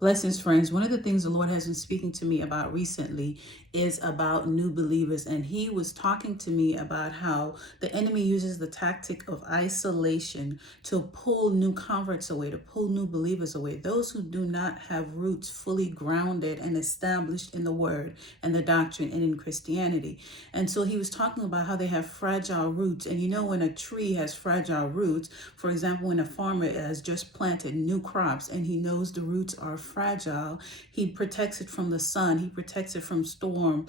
Blessings, friends. One of the things the Lord has been speaking to me about recently is about new believers. And He was talking to me about how the enemy uses the tactic of isolation to pull new converts away, to pull new believers away, those who do not have roots fully grounded and established in the Word and the doctrine and in Christianity. And so He was talking about how they have fragile roots. And you know, when a tree has fragile roots, for example, when a farmer has just planted new crops and he knows the roots are fragile, he protects it from the sun, he protects it from storm,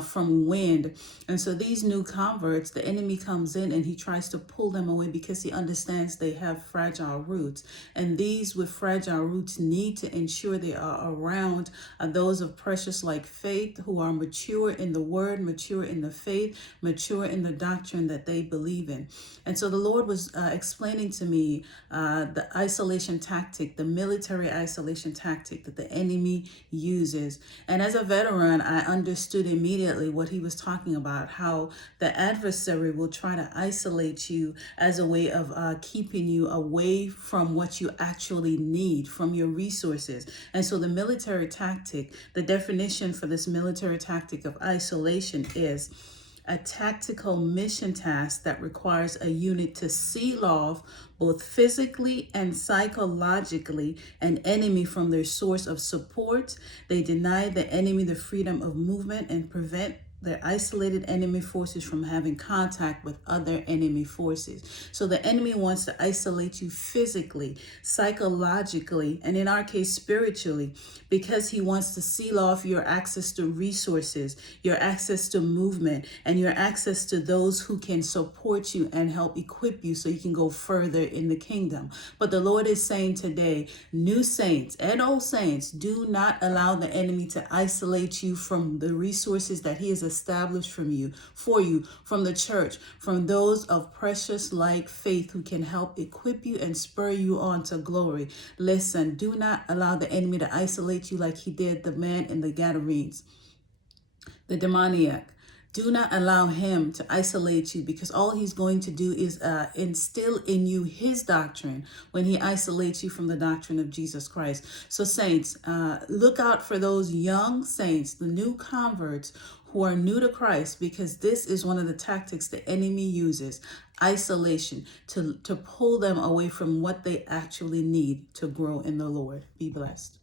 from wind. And so these new converts, the enemy comes in and he tries to pull them away because he understands they have fragile roots. And these with fragile roots need to ensure they are around those of precious like faith who are mature in the word, mature in the faith, mature in the doctrine that they believe in. And so the Lord was explaining to me the isolation tactic, the military isolation tactic that the enemy uses. And as a veteran, I understood immediately what he was talking about, how the adversary will try to isolate you as a way of keeping you away from what you actually need, from your resources. And so the military tactic, the definition for this military tactic of isolation is a tactical mission task that requires a unit to seal off both physically and psychologically an enemy from their source of support. They deny the enemy the freedom of movement and prevent their isolated enemy forces from having contact with other enemy forces. So the enemy wants to isolate you physically, psychologically, and in our case, spiritually, because he wants to seal off your access to resources, your access to movement, and your access to those who can support you and help equip you so you can go further in the kingdom. But the Lord is saying today, new saints and old saints, do not allow the enemy to isolate you from the resources that he has established for you, from the church, from those of precious like faith who can help equip you and spur you on to glory. Listen, do not allow the enemy to isolate you like he did the man in the Gadarenes, the demoniac. Do not allow him to isolate you, because all he's going to do is instill in you his doctrine when he isolates you from the doctrine of Jesus Christ. So saints, look out for those young saints, the new converts who are new to Christ, because this is one of the tactics the enemy uses, isolation, to pull them away from what they actually need to grow in the Lord. Be blessed.